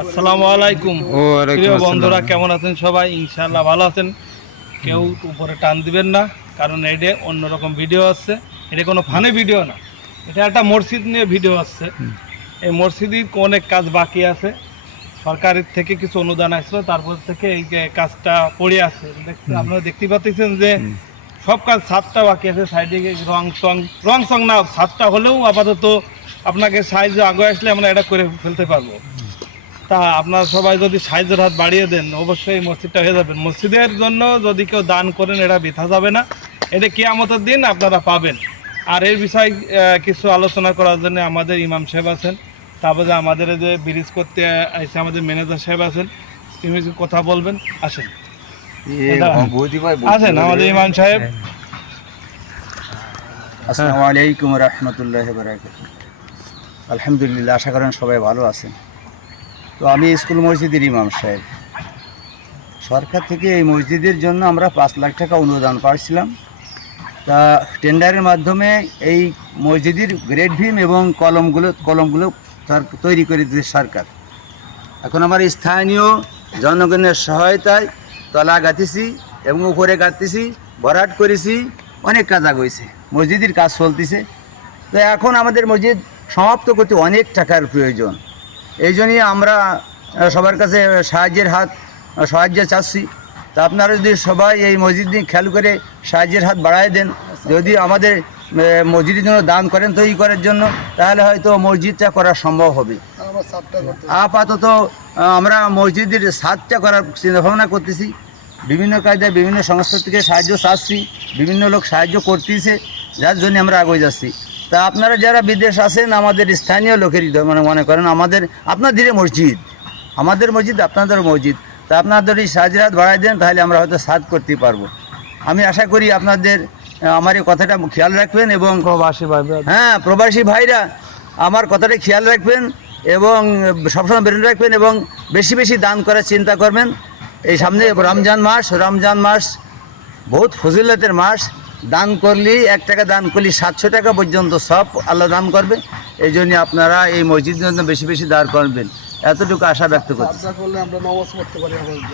আসসালামু আলাইকুম। প্রিয় বন্ধুরা কেমন আছেন সবাই? ইনশাআল্লাহ ভালো আছেন। কেউ উপরে টান দিবেন না কারণ এটা অন্যরকম ভিডিও আসছে। এটা কোনো ফানি ভিডিও না। এটা একটা মসজিদ নিয়ে ভিডিও আসছে। এই মসজিদের অনেক কাজ বাকি আছে। সরকারের থেকে কিছু অনুদান আসলো তারপর থেকে এই যে কাজটা পড়ে আছে। দেখতে- আপনারা দেখতে পাচ্ছেন যে সব কাজ সাতটা বাকি আছে সাইডে রং সং রং সং না সাতটা হলেও আপাতত আপনাকে সাইজ আগে আসলে আমরা এটা করে ফেলতে পারব। তা আপনারা সবাই যদি সাইজের হাত বাড়িয়ে দেন অবশ্যই মসজিদটা হয়ে যাবেন। মসজিদের জন্য যদি কেউ দান করেন এটা বৃথা যাবে না। এটা কিয়ামতের দিন আপনারা পাবেন। আর এর বিষয়ে কিছু আলোচনা করার জন্য আমাদের ইমাম সাহেব আছেন। তারপরে আমাদের যে ব্রিজ করতে আইসে আমাদের ম্যানেজার সাহেব আছেন তিনি কথা বলবেন। আসেন। আসেন আমাদের ইমাম সাহেব। আসসালামু আলাইকুম রহমতুল্লাহ বারাকাত আলহামদুলিল্লাহ আশা করেন সবাই ভালো আছেন। তো আমি স্কুল মসজিদের ইমাম সাহেব। সরকার থেকে এই মসজিদের জন্য আমরা পাঁচ লাখ টাকা অনুদান পাচ্ছিলাম তা টেন্ডারের মাধ্যমে এই মসজিদের গ্রেড ভিম এবং কলমগুলো কলমগুলো তৈরি করে দিয়েছে সরকার। এখন আমার স্থানীয় জনগণের সহায়তায় তলা গাঁথিছি এবং উপরে গাঁথতেছি ভরাট করেছি, অনেক কাজ আগইছে। মসজিদের কাজ চলতেছে। তো এখন আমাদের মসজিদ সমাপ্ত করতে অনেক টাকার প্রয়োজন। এই জন্যই আমরা সবার কাছে সাহায্যের হাত সাহায্য চাচ্ছি। তা আপনারা যদি সবাই এই মসজিদ নিয়ে খেয়াল করে সাহায্যের হাত বাড়ায় দেন যদি আমাদের মসজিদের জন্য দান করেন তৈরি করার জন্য তাহলে হয়তো মসজিদটা করা সম্ভব হবে। আপাতত আমরা মসজিদের সাতটা করার চিন্তাভাবনা করতেছি। বিভিন্ন কায়দায় বিভিন্ন সংস্থা থেকে সাহায্য চাচ্ছি বিভিন্ন লোক সাহায্য করতেছে যার জন্য আমরা আগে যাচ্ছি। তা আপনারা যারা বিদেশ আছেন আমাদের স্থানীয় লোকেরই মানে মনে করেন আমাদের আপনাদের মসজিদ আমাদের মসজিদ আপনাদের মসজিদ। তা আপনাদের এই সাজরাত বাড়াই দেন তাহলে আমরা হয়তো সাথ করতে পারব। আমি আশা করি আপনাদের আমার এই কথাটা খেয়াল রাখবেন এবং প্রবাসী ভাই হ্যাঁ প্রবাসী ভাইরা আমার কথাটা খেয়াল রাখবেন এবং সবসময় বেরোনে রাখবেন এবং বেশি বেশি দান করার চিন্তা করবেন। এই সামনে রমজান মাস রমজান মাস বহুত ফজিলতের মাস। দান করলি এক টাকা দান করলি সাতশো টাকা পর্যন্ত সব আল্লাহ দান করবে। এই জন্য আপনারা এই মসজিদের জন্য বেশি বেশি দান করবেন। এতটুকু আশা ব্যক্ত করছি।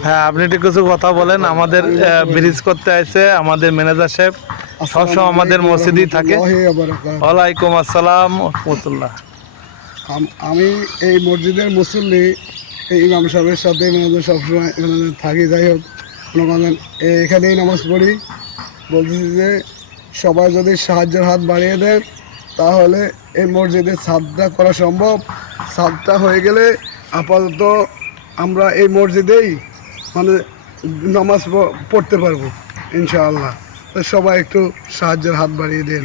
হ্যাঁ আপনি একটু কিছু কথা বলেন। আমাদের ব্রিজ করতে আসছে আমাদের ম্যানেজার সাহেব। সবসময় আমাদের মসজিদই থাকে। ওয়ালাইকুম আসসালাম রহমতুল্লাহ আমি এই মসজিদের মুসল্লি এই ইমাম সাহেবের সাথে মানে সবসময় এখানে থাকি। যাই হোক এখানেই নামাজ পড়ি। বলতেছি যে সবাই যদি সাহায্যের হাত বাড়িয়ে দেন তাহলে এই মসজিদের ছাদটা করা সম্ভব। ছাদটা হয়ে গেলে আপাতত আমরা এই মসজিদেই মানে নামাজ পড়তে পারব, ইনশাআল্লাহ। তো সবাই একটু সাহায্যের হাত বাড়িয়ে দেন।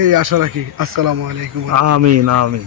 এই আশা রাখি। আসসালামু আলাইকুম। আমিন আমিন।